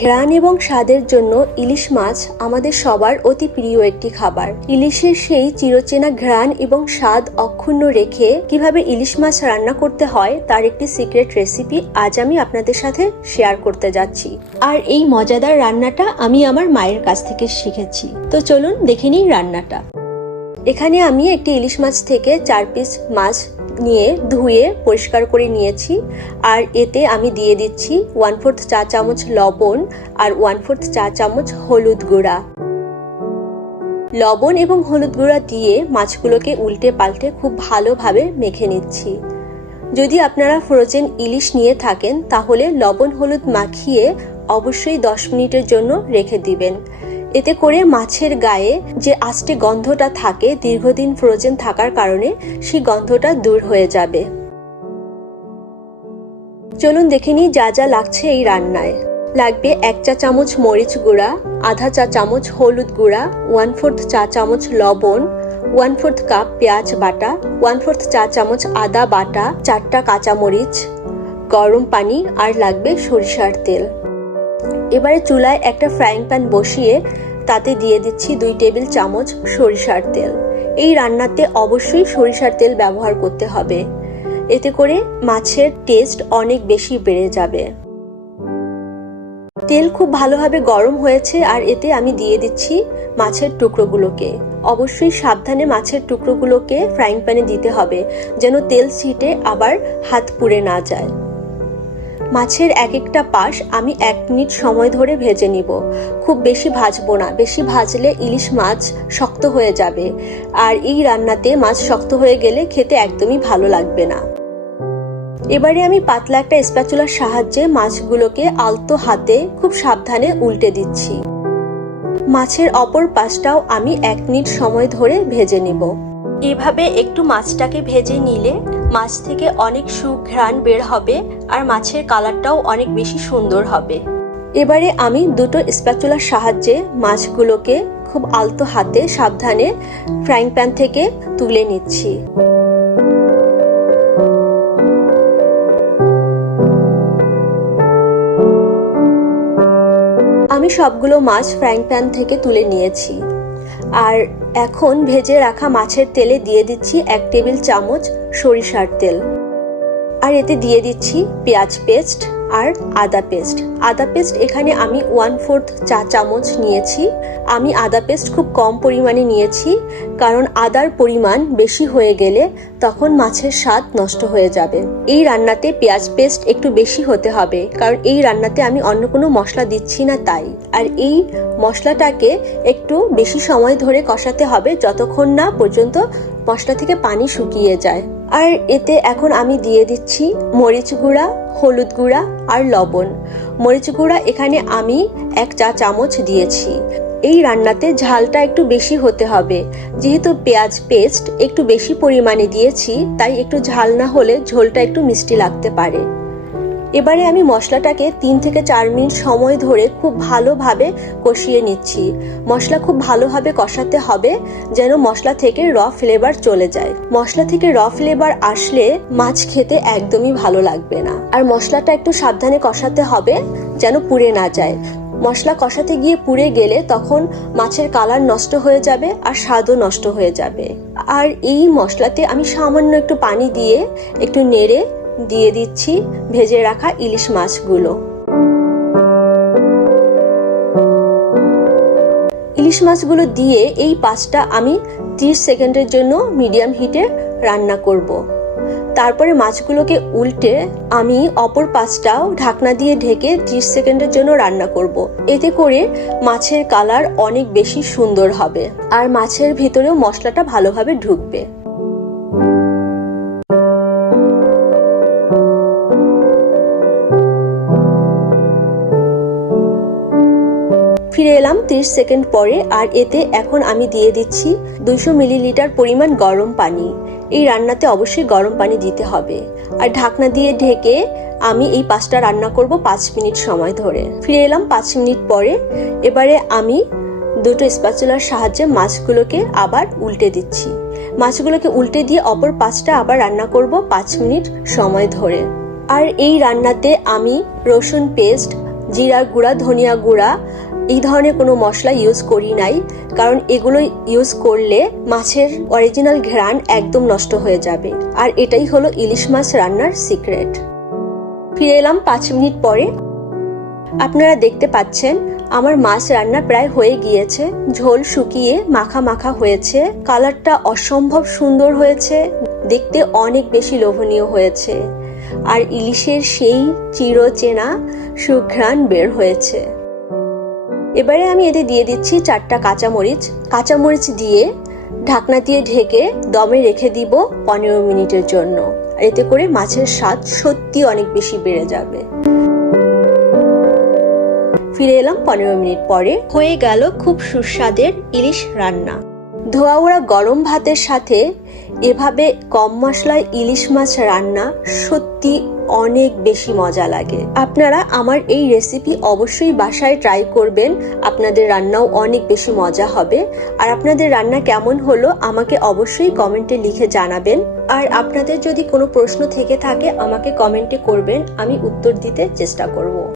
ঘ্রাণ এবং স্বাদের জন্য ইলিশ মাছ আমাদের সবার অতি প্রিয় একটি খাবার। ইলিশের সেই চিরচেনা ঘ্রাণ এবং স্বাদ অক্ষুণ্ণ রেখে কীভাবে ইলিশ মাছ রান্না করতে হয় তার একটি সিক্রেট রেসিপি আজ আমি আপনাদের সাথে শেয়ার করতে যাচ্ছি। আর এই মজাদার রান্নাটা আমি আমার মায়ের কাছ থেকে শিখেছি। তো চলুন দেখে নিই রান্নাটা। এখানে আমি একটি ইলিশ মাছ থেকে চার পিস মাছ নিয়ে ধুয়ে পরিষ্কার করে নিয়েছি, আর এতে আমি দিয়ে দিচ্ছি ওয়ান ফোর্থ চা চামচ লবণ আর ওয়ান ফোর্থ চা চামচ হলুদ গুঁড়া। লবণ এবং হলুদ গুঁড়া দিয়ে মাছগুলোকে উল্টে পাল্টে খুব ভালোভাবে মেখে নিচ্ছি। যদি আপনারা ফ্রোজেন ইলিশ নিয়ে থাকেন, তাহলে লবণ হলুদ মাখিয়ে অবশ্যই দশ মিনিটের জন্য রেখে দিবেন। এতে করে মাছের গায়ে যে আষ্টে গন্ধটা থাকে, দীর্ঘদিন ফ্রোজেন থাকার কারণে সেই গন্ধটা দূর হয়ে যাবে। চলুন দেখে নিই যা যা লাগছে এই রান্নায়। লাগবে এক চা চামচ মরিচ গুঁড়া, আধা চা চামচ হলুদ গুঁড়া ওয়ান ফোর্থ চা চামচ লবণ ওয়ান ফোর্থ কাপ পেঁয়াজ বাটা ওয়ান ফোর্থ চা চামচ আদা বাটা, চারটা কাঁচামরিচ, গরম পানি, আর লাগবে সরিষার তেল। এবারে চুলায় একটা ফ্রাইং প্যান বসিয়ে তাতে দিয়ে দিচ্ছি দুই টেবিল চামচ সরিষার তেল। এই রান্নাতে অবশ্যই সরিষার তেল ব্যবহার করতে হবে। এতে করে মাছের টেস্ট অনেক বেশি বেড়ে যাবে। তেল খুব ভালোভাবে গরম হয়েছে আর এতে আমি দিয়ে দিচ্ছি মাছের টুকরোগুলোকে। অবশ্যই সাবধানে মাছের টুকরোগুলোকে ফ্রাইং প্যানে দিতে হবে, যেন তেল ছিটে আবার হাত পুড়ে না যায়। মাছের এক একটা পাশ আমি এক মিনিট সময় ধরে ভেজে নিব। খুব বেশি ভাজবো না, বেশি ভাজলে ইলিশ মাছ শক্ত হয়ে যাবে। আর এই রান্নাতে মাছ শক্ত হয়ে গেলে খেতে একদমই ভালো লাগবে না। এবারে আমি পাতলা একটা স্প্যাচুলার সাহায্যে মাছগুলোকে আলতো হাতে খুব সাবধানে উল্টে দিচ্ছি। মাছের অপর পাশটাও আমি এক মিনিট সময় ধরে ভেজে নিব। এভাবে একটু মাছটাকে ভেজে নিলে মাছ থেকে অনেক সুঘ্রাণ বের হবে আর মাছের কালারটাও অনেক বেশি সুন্দর হবে। এবারে আমি দুটো স্প্যাচুলার সাহায্যে মাছগুলোকে খুব আলতো হাতে সাবধানে ফ্রাইং প্যান থেকে তুলে নিচ্ছি। আমি সবগুলো মাছ ফ্রাইং প্যান থেকে তুলে নিয়েছি। আর এখন ভেজে রাখা মাছের তেলে দিয়ে দিচ্ছি এক টেবিল চামচ সরিষার তেল। আর এতে দিয়ে দিচ্ছি পেঁয়াজ পেস্ট। আর আদা পেস্ট। আদা পেস্ট এখানে আমি ওয়ান ফোর্থ চা চামচ নিয়েছি। আমি আদা পেস্ট খুব কম পরিমাণে নিয়েছি, কারণ আদার পরিমাণ বেশি হয়ে গেলে তখন মাছের স্বাদ নষ্ট হয়ে যাবে। এই রান্নাতে পেঁয়াজ পেস্ট একটু বেশি হতে হবে, কারণ এই রান্নাতে আমি অন্য কোনো মশলা দিচ্ছি না তাই। আর এই মশলাটাকে একটু বেশি সময় ধরে কষাতে হবে, যতক্ষণ না পর্যন্ত মশলা থেকে পানি শুকিয়ে যায়। আর এতে এখন আমি দিয়ে দিচ্ছি মরিচ গুঁড়া, হলুদ গুঁড়া আর লবণ। মরিচ গুঁড়া এখানে আমি এক চা চামচ দিয়েছি। এই রান্নাতে ঝালটা একটু বেশি হতে হবে। যেহেতু পেঁয়াজ পেস্ট একটু বেশি পরিমাণে দিয়েছি, তাই একটু ঝাল না হলে ঝোলটা একটু মিষ্টি লাগতে পারে। এবারে আমি মশলাটাকে তিন থেকে চার মিনিট সময় ধরে খুব ভালোভাবে কষিয়ে নিচ্ছি। মশলা খুব ভালোভাবে কষাতে হবে যেন মশলা থেকে র ফ্লেভার চলে যায়। মশলা থেকে র ফ্লেভার আসলে মাছ খেতে একদমই ভালো লাগবে না। আর মশলাটা একটু সাবধানে কষাতে হবে যেন পুড়ে না যায়। মশলা কষাতে গিয়ে পুড়ে গেলে তখন মাছের কালার নষ্ট হয়ে যাবে আর স্বাদও নষ্ট হয়ে যাবে। আর এই মশলাতে আমি সামান্য একটু পানি দিয়ে একটু নেড়ে দিয়ে দিচ্ছি ভেজে রাখা ইলিশ মাছগুলো ইলিশ মাছগুলো দিয়ে এই পাঁচটা আমি 30 সেকেন্ডের জন্য মিডিয়াম হিটে রান্না করব। তারপরে মাছগুলোকে উল্টে আমি অপর পাঁচটাও ঢাকনা দিয়ে ঢেকে 30 সেকেন্ডের জন্য রান্না করব। এতে করে মাছের কালার অনেক বেশি সুন্দর হবে আর মাছের ভিতরেও মশলাটা ভালোভাবে ঢুকবে ফিরে এলাম 30 সেকেন্ড পরে, আর এতে এখন আমি দিয়ে দিচ্ছি দুইশো মিলিলিটার পরিমাণ গরম পানি। এই রান্নাতে অবশ্যই গরম পানি দিতে হবে। আর ঢাকনা দিয়ে ঢেকে আমি এই পাঁচটা রান্না করব পাঁচ মিনিট সময় ধরে। ফিরে এলাম পাঁচ মিনিট পরে। এবারে আমি দুটো স্প্যাচুলার সাহায্যে মাছগুলোকে আবার উল্টে দিচ্ছি। মাছগুলোকে উল্টে দিয়ে অপর পাঁচটা আবার রান্না করব পাঁচ মিনিট সময় ধরে। আর এই রান্নাতে আমি রসুন পেস্ট জিরা গুঁড়া, ধনিয়া গুঁড়া এই ধরনের কোনো মশলা ইউজ করি নাই, কারণ এগুলো ইউজ করলে মাছের অরিজিনাল ঘ্রাণ একদম নষ্ট হয়ে যাবে। আর এটাই হলো ইলিশ মাছ রান্নার সিক্রেট ফিরে এলাম পাঁচ মিনিট পরে। আপনারা দেখতে পাচ্ছেন, আমার মাছ রান্না প্রায় হয়ে গিয়েছে। ঝোল শুকিয়ে মাখা মাখা হয়েছে। কালারটা অসম্ভব সুন্দর হয়েছে। দেখতে অনেক বেশি লোভনীয় হয়েছে। আর ইলিশের সেই চিরচেনা সুঘ্রাণ বের হয়েছে। এবারে আমি এতে দিয়ে দিচ্ছি চারটা কাঁচামরিচ। কাঁচামরিচ দিয়ে ঢাকনা দিয়ে ঢেকে দমে রেখে দিব পনেরো মিনিটের জন্য। আর এতে করে মাছের স্বাদ সত্যি অনেক বেশি বেড়ে যাবে। ফিরে এলাম পনেরো মিনিট পরে। হয়ে গেল খুব সুস্বাদের ইলিশ রান্না। ধোয়া ওড়া গরম ভাতের সাথে এভাবে কম মশলায় ইলিশ মাছ রান্না সত্যি অনেক বেশি মজা লাগে। আপনারা আমার এই রেসিপি অবশ্যই বাসায় ট্রাই করবেন। আপনাদের রান্নাও অনেক বেশি মজা হবে। আর আপনাদের রান্না কেমন হলো আমাকে অবশ্যই কমেন্টে লিখে জানাবেন। আর আপনাদের যদি কোনো প্রশ্ন থেকে থাকে আমাকে কমেন্টে করবেন। আমি উত্তর দিতে চেষ্টা করব।